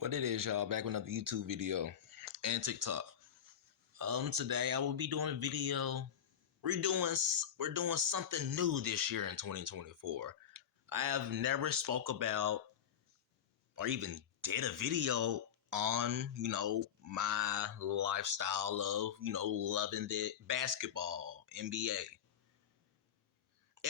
What it is, y'all? Back with another YouTube video and TikTok. Today I will be doing a video. We're doing something new this year in 2024. I have never spoke about or even did a video on, my lifestyle of, loving the basketball, NBA.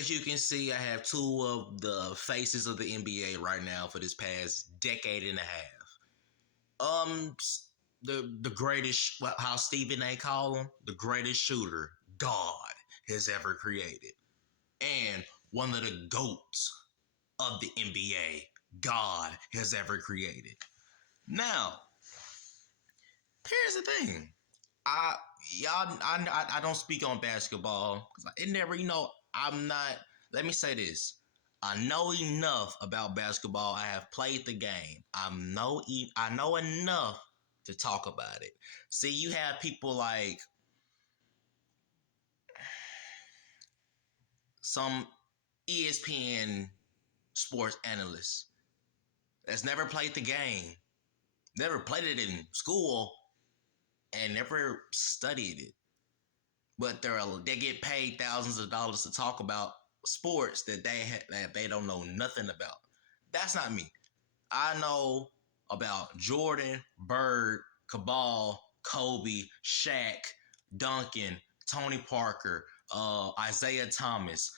As you can see, I have two of the faces of the NBA right now for this past decade and a half. The greatest, how Stephen A. call him, the greatest shooter God has ever created, and one of the goats of the NBA God has ever created. Now, here's the thing. I don't speak on basketball because it never, I'm not. Let me say this. I know enough about basketball. I have played the game. I know enough to talk about it. See, you have people like some ESPN sports analysts that's never played the game, never played it in school, and never studied it. But they get paid thousands of dollars to talk about sports that they don't know nothing about. That's not me. I know about Jordan, Bird, Cabal, Kobe, Shaq, Duncan, Tony Parker, Isaiah Thomas,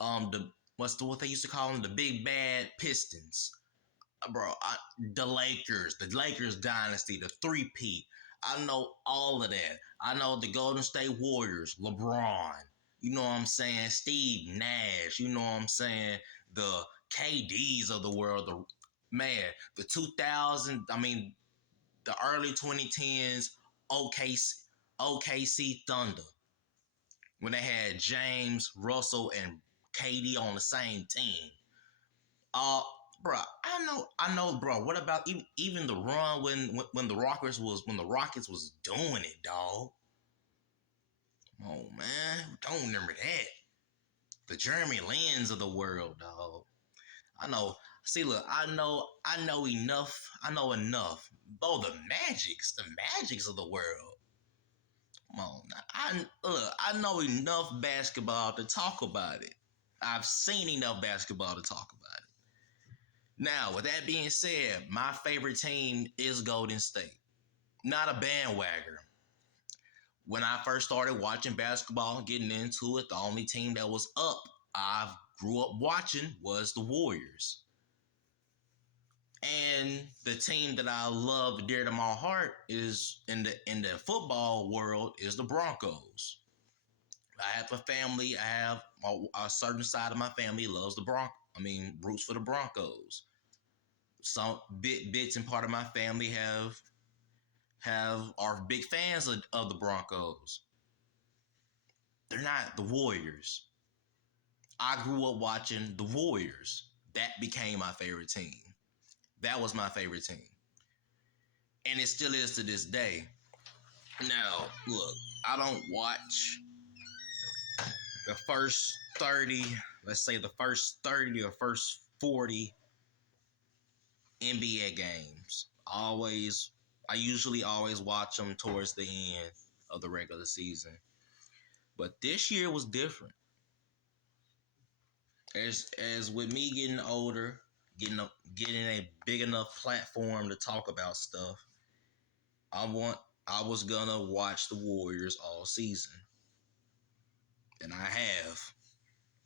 what they used to call them, the big bad Pistons, bro. The Lakers dynasty, the three-peat. I know all of that. I know the Golden State Warriors, LeBron. You know what I'm saying? Steve Nash. You know what I'm saying? The KDs of the world. The 2000. The early 2010s. OKC Thunder, when they had James, Russell, and KD on the same team. Uh, bro, I know, bro. What about even the run when the Rockets was doing it, dog? Oh man, don't remember that. The Jeremy Lins of the world, dog. I know. See, look, I know enough. I know enough. Oh, the Magics of the world. Come on, now. I know enough basketball to talk about it. I've seen enough basketball to talk about it. Now, with that being said, my favorite team is Golden State. Not a bandwagon. When I first started watching basketball, getting into it, the only team that was up I grew up watching was the Warriors. And the team that I love dear to my heart is in the football world is the Broncos. I have a family. I have a certain side of my family loves the roots for the Broncos. Some bits and part of my family are big fans of the Broncos. They're not the Warriors. I grew up watching the Warriors. That became my favorite team. That was my favorite team. And it still is to this day. Now, look, I don't watch the first 30, let's say the first 30 or first 40 NBA games. I usually always watch them towards the end of the regular season. But this year was different. As with me getting older, getting a big enough platform to talk about stuff, I was gonna watch the Warriors all season. And I have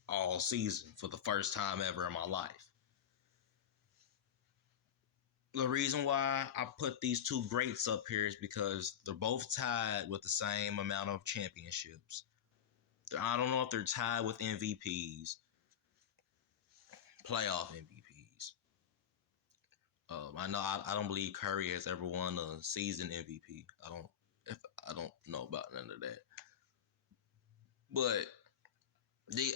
all season for the first time ever in my life. The reason why I put these two greats up here is because they're both tied with the same amount of championships. I don't know if they're tied with MVPs, playoff MVPs. I don't believe Curry has ever won a season MVP. I don't know about none of that. But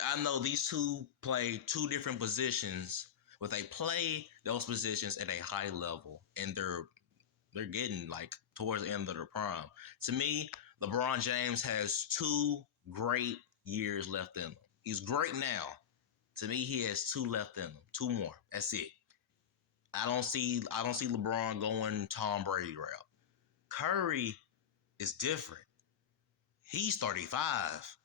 I know these two play two different positions, but they play those positions at a high level, and they're getting like towards the end of their prime. To me, LeBron James has 2 great years left in him. He's great now. To me, he has 2 left in him. 2 more. That's it. I don't see LeBron going Tom Brady route. Curry is different. He's 35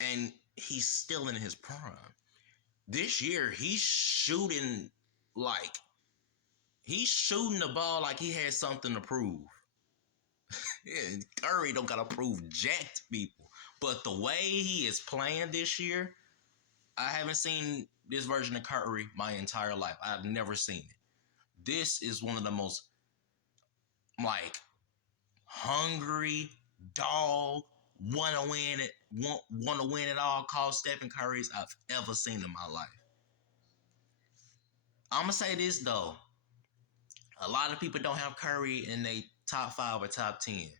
and he's still in his prime. This year like he's shooting the ball like he has something to prove. Yeah, Curry don't gotta prove jack to people. But the way he is playing this year, I haven't seen this version of Curry my entire life. I've never seen it. This is one of the most like hungry dog, want to win at all costs Stephen Curry's I've ever seen in my life. I'm gonna say this though, a lot of people don't have Curry in their top 5 or top 10.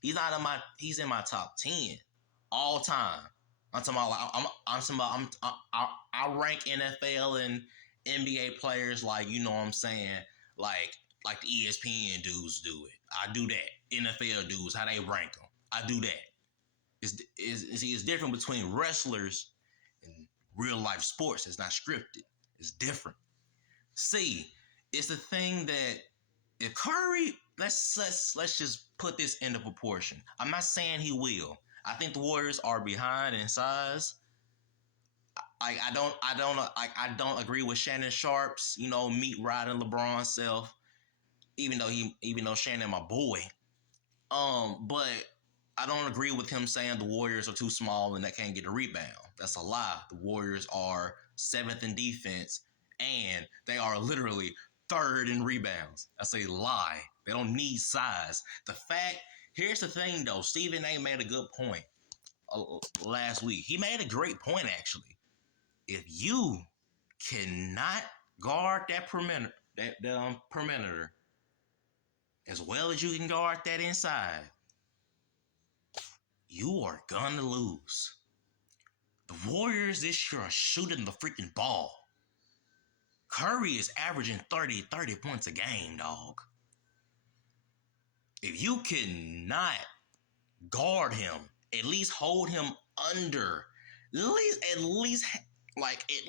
He's in my top 10 all time. I'm talking about I rank NFL and NBA players like, you know what I'm saying, like the ESPN dudes do it. I do that. NFL dudes, how they rank them. I do that. It's different between wrestlers and real life sports. It's not scripted. It's different. See, it's the thing that if Curry, let's just put this into proportion. I'm not saying he will. I think the Warriors are behind in size. I don't agree with Shannon Sharp's, meat riding LeBron self. Even though Shannon my boy, but I don't agree with him saying the Warriors are too small and they can't get a rebound. That's a lie. The Warriors are 7th in defense and they are literally 3rd in rebounds. That's a lie. They don't need size. Here's the thing though, Stephen A made a good point last week. He made a great point actually. If you cannot guard that perimeter as well as you can guard that inside, you are gonna lose. The Warriors this year are shooting the freaking ball. Curry is averaging 30 points a game, dog. If you cannot guard him, at least hold him under, at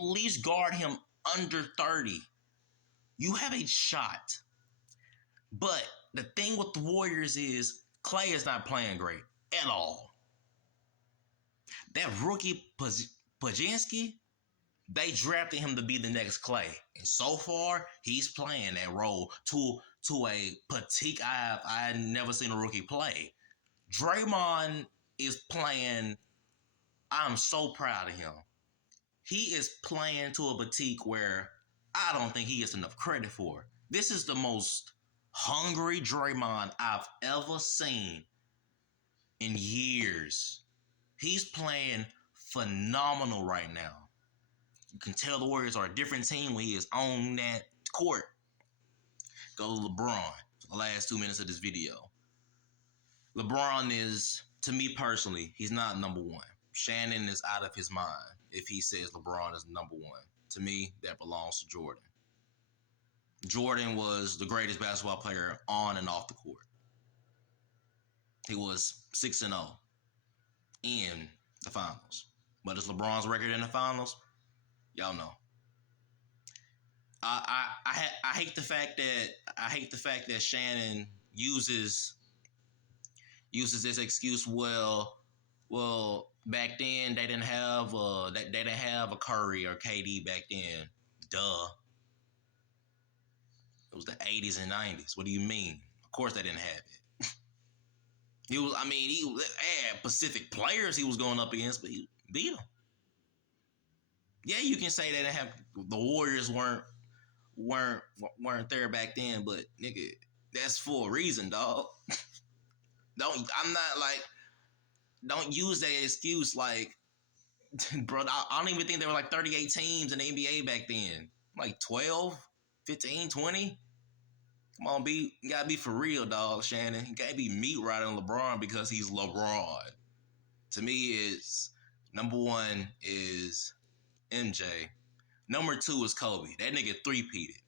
least guard him under 30. You have a shot. But the thing with the Warriors is Clay is not playing great at all. That rookie Pajinski, they drafted him to be the next Clay. And so far, he's playing that role to a petite I never seen a rookie play. Draymond is playing. I'm so proud of him. He is playing to a petite where I don't think he gets enough credit for. This is the most hungry Draymond I've ever seen in years. He's playing phenomenal right now. You can tell the Warriors are a different team when he is on that court. Go to LeBron for the last 2 minutes of this video. LeBron is, to me personally, he's not number one. Shannon is out of his mind if he says LeBron is number one. To me, that belongs to Jordan. Jordan was the greatest basketball player on and off the court. He was 6-0 in the finals. But is LeBron's record in the finals? Y'all know. I hate the fact that Shannon uses this excuse. Well, back then they didn't have a Curry or KD back then. Duh. It was the 80s and 90s. What do you mean? Of course they didn't have it. He had Pacific players he was going up against, but he beat them. Yeah, you can say that the Warriors weren't there back then, but nigga, that's for a reason, dog. Don't use that excuse like, bro, I don't even think there were like 38 teams in the NBA back then. Like 12, 15, 20. Come on, you gotta be for real, dog, Shannon. You can't be meat riding LeBron because he's LeBron. To me, it's number 1 is MJ. Number 2 is Kobe. That nigga three-peated.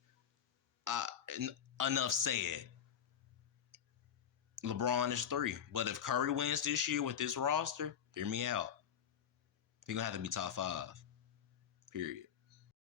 Enough said. LeBron is 3. But if Curry wins this year with this roster, hear me out. He's gonna have to be top 5. Period.